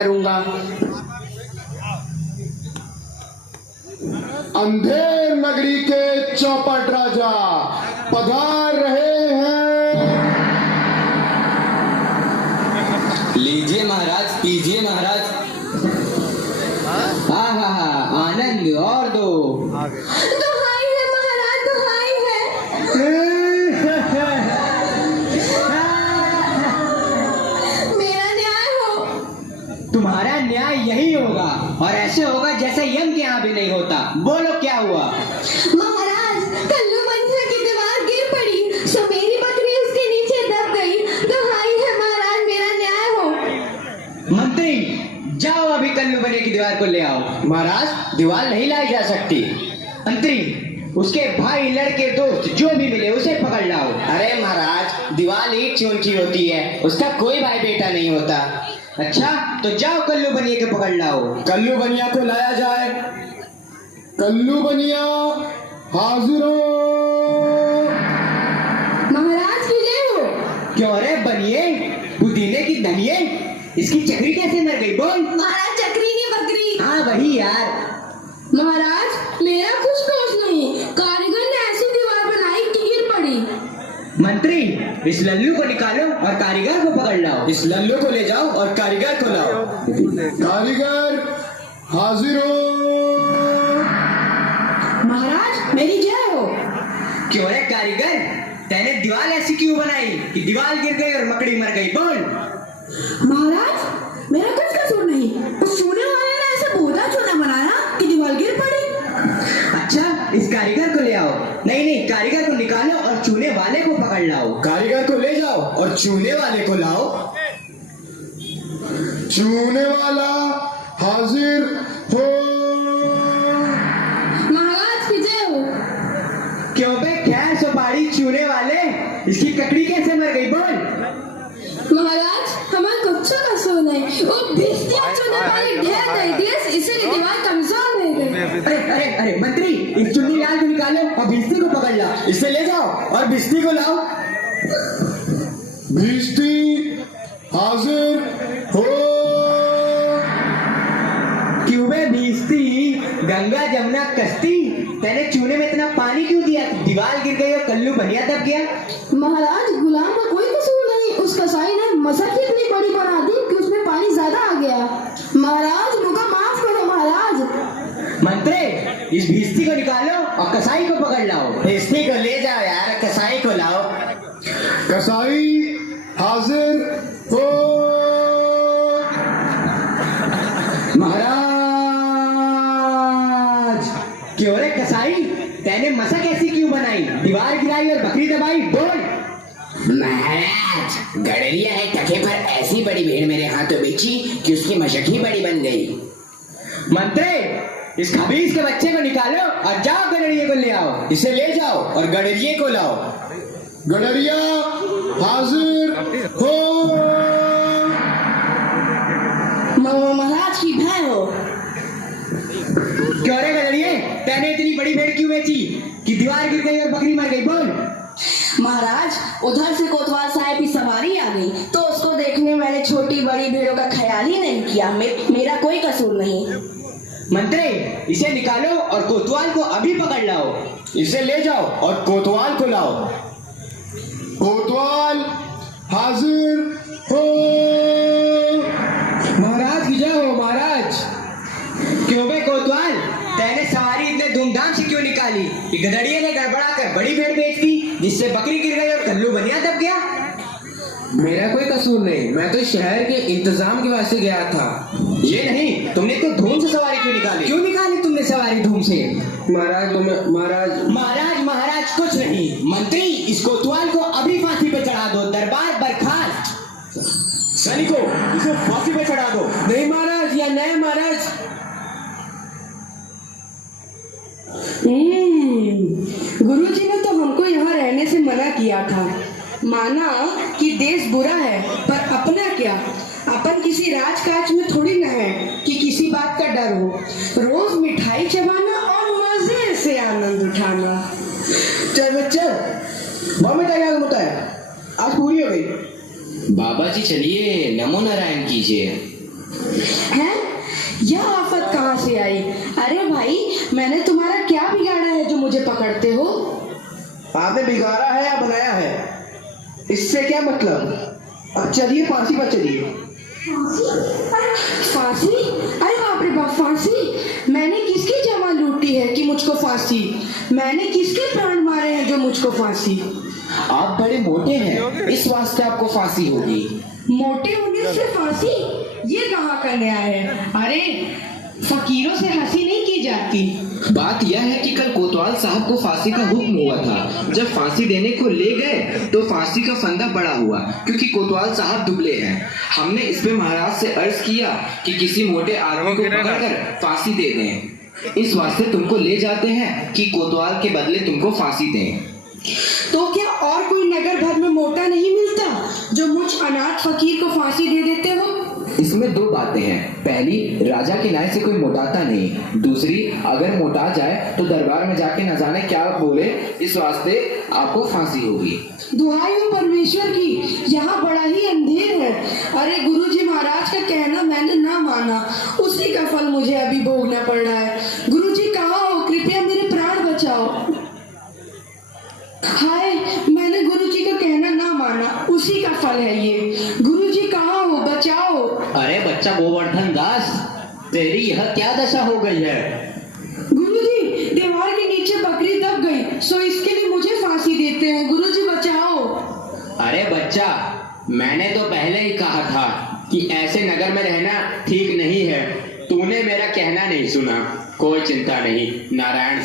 करूंगा। अंधेर नगरी के चौपट राजा पधार रहे हैं। लीजिए महाराज, पीजिए महाराज। हाँ हाँ हाँ, आनंद और दो। दुहाई है महाराज, दुहाई है। मेरा न्याय हो। तुम्हारा न्याय यही होगा और ऐसे होगा जैसे यम के यहाँ भी नहीं होता। बोलो क्या हुआ? महाराज, कल्लू मंदिर की दीवार गिर पड़ी, सो मेरी बकरी उसके नीचे दब गई। दुहाई है महाराज, मेरा न्याय हो। मंत्री, जाओ अभी कल्लू बनिया की दीवार को ले आओ। महाराज, दीवार नहीं लाई जा सकती। मंत्री, उसके भाई, लड़के, दोस्त जो भी मिले उसे पकड़ लाओ। अरे महाराज, दीवार ईंट चून की होती है, उसका कोई भाई बेटा नहीं होता। अच्छा, तो जाओ कल्लू बनिया के पकड़ लाओ। कल्लू बनिया को लाया जाए। कल्लू बनिया हाजिर हो। महाराज की जय हो। क्यों रे बनिए, पुदीने की धनिये, इसकी चक्री कैसे मर गई? बोल। महाराज, चक्री नहीं बकरी। हाँ वही यार। महाराज, मेरा कुछ दोष नहीं, कारीगर ने ऐसी दीवार बनाई कि गिर पड़ी। मंत्री, इस लल्लू को निकालो और कारीगर को पकड़ लाओ। इस लल्लू को ले जाओ और कारीगर को लाओ। कारीगर हाजिर हो। महाराज, मेरी जय हो। क्यों रे कारीगर, तैने दीवार ऐसी क्यों बनाई कि दीवार गिर गई और मकड़ी मर गई? बोल। महाराज, मेरा कुछ कसूर नहीं, उस चूने वाले ने ऐसा बोधा चूना बनाया कि दीवार गिर पड़ी। अच्छा, इस कारीगर को ले आओ। नहीं नहीं, कारीगर को निकालो और चूने वाले को पकड़ लाओ। कारीगर को ले जाओ और चूने वाले को लाओ। चूने वाला हाजिर हो। महाराज की जय हो। क्यों बे खैर सुपारी चूने वाले, इसकी ककड़ी कैसे मर गई? बोल। महाराज, हमारा कुछ कसूर नहीं, वो भिस्तियाँ चूने वाले ढेर दे दिए, इसीलिए दीवार कमजोर हो गई। अरे अरे अरे मंत्री, इस चुन्नी लाल को निकालो और भिस्ती को पकड़ लाओ। इसे ले जाओ और बिस्ती को लाओ। भिस्ती हाजिर हो। क्यों बे भिस्ती, गंगा जमुना कश्ती, तेने चूने में इतना पानी क्यों दिया? दीवार गिर गई और कल्लू बनिया दब गया। महाराज, गुलाम का कोई कसूर नहीं, उस कसाई ने मसक ही इतनी बड़ी बना दी कि उसमें पानी ज्यादा आ गया। महाराज, मुझे माफ करो महाराज। मंत्री, इस भिस्ती को निकालो और कसाई को पकड़ लाओ। बिस्ती को ले जाओ यार, कसाई को लाओ। कसाई हाजिर हो। महाराज, क्यों रे कसाई, तेने मसक ऐसी क्यों बनाई? दीवार गिराई और बकरी दबाई। बोल। महाराज, गडरिया है टके पर ऐसी बड़ी भीड़ मेरे हाथों बिछी कि उसकी मशक ही बड़ी बन गई। मंत्री, इस खबीज के बच्चे को निकालो और जाओ गडरिये को ले आओ। इसे ले जाओ और गडरिये को लाओ। गडरिया हाजिर हो। महाराज की भय हो। क्यों रे गडरिये, तेने इतनी बड़ी भेड़ क्यों बेची कि दीवार गिर गई और बकरी मर गई? बोल। महाराज, उधर से कोतवाल साहब की सवारी आ गई तो उसको देखने मैंने छोटी बड़ी भेड़ों का ख्याल ही नहीं किया। मेरा कोई कसूर नहीं। मंत्री, इसे निकालो और कोतवाल को अभी पकड़ लाओ। इसे ले जाओ और कोतवाल को लाओ। कोतवाल हाजिर हो। महाराज की जय हो। महाराज, क्यों बे कोतवाल, तेने सवारी इतने धूमधाम से क्यों निकाली कि गधड़िये ने गड़बड़ा कर बड़ी भेड़ बेच दी, जिससे बकरी गिर गई और कल्लू बनिया दब गया? मेरा कोई कसूर नहीं, मैं तो शहर के इंतजाम के वास्ते गया था। ये नहीं, तुमने तो धूम से सवारी क्यों निकाली? क्यों निकाली तुमने सवारी धूम से? महाराज कुछ नहीं। मंत्री, इस कोतवाल को अभी फांसी पे चढ़ा दो। दरबार बर्खास्त। सैनिकों, इसे फांसी पे चढ़ा दो। नहीं महाराज, या नहीं महाराज। गुरुजी ने तो हमको यहाँ रहने से मना किया था। माना कि देश बुरा है, पर अपना क्या, अपन किसी राजकाज में थोड़ी न है कि किसी बात का डर हो। रोज मिठाई चबाना और मजे से आनंद उठाना। चल बच्चे, बहुत मिठाई होता है, आज पूरी हो गई। बाबा जी चलिए, नमो नारायण कीजिए। आई। अरे भाई, मैंने तुम्हारा क्या बिगाड़ा है जो मुझे पकड़ते हो? आपने बिगाड़ा है या बनाया है, इससे क्या मतलब? अब चलिए फांसी पर चलिए। फांसी? अरे बाप रे बाप, फांसी? मैंने किसकी जवान लूटी है कि मुझको फांसी? मैंने किसके प्राण मारे हैं जो मुझको फांसी? आप बड़े मोटे हैं, इस वास्ते आपको फांसी होगी। मोटे होने से फांसी? ये कहाँ का न्याय है? अरे फकीरों से हंसी नहीं की जाती। बात यह है कि कल कोतवाल साहब को फांसी का हुक्म हुआ था। जब फांसी देने को ले गए तो फांसी का फंदा बड़ा हुआ, क्योंकि कोतवाल साहब दुबले हैं। हमने इस पे महाराज से अर्ज किया कि किसी मोटे आदमी को पकड़कर फांसी दे दें। इस वास्ते तुमको ले जाते हैं कि कोतवाल के बदले तुमको फांसी दें। तो क्या और कोई नगर भर में मोटा नहीं मिलता जो मुझ अनाथ फकीर को फांसी दे देते हो? इसमें दो बातें हैं। पहली, राजा के न्याय से कोई मोटाता नहीं। दूसरी, अगर मोटा जाए तो दरबार में जाके न जाने क्या बोले, इस वास्ते आपको फांसी होगी। दुहाई हो परमेश्वर की, यहाँ बड़ा ही अंधेर है। अरे गुरुजी महाराज का कहना मैंने ना माना, उसी का फल मुझे अभी भोगना पड़ रहा है। गुरुजी कहाँ हो? कृपया मेरे प्राण बचाओ। हाय, मैंने गुरुजी का कहना ना माना, उसी का फल है ये। गुरुजी कहाँ हो? बचाओ। अरे बच्चा गोवर्धन दास, तेरी यह क्या दशा हो गई है? गुरुजी, दीवार के नीचे बकरी दब गई, सो इसके लिए मुझे फांसी देते हैं। गुरुजी बचाओ। अरे बच्चा, मैंने तो पहले ही कहा था कि ऐसे नगर में रहना ठीक नहीं है। तूने मेरा कहना नहीं सुना। कोई चिंता नहीं, नारायण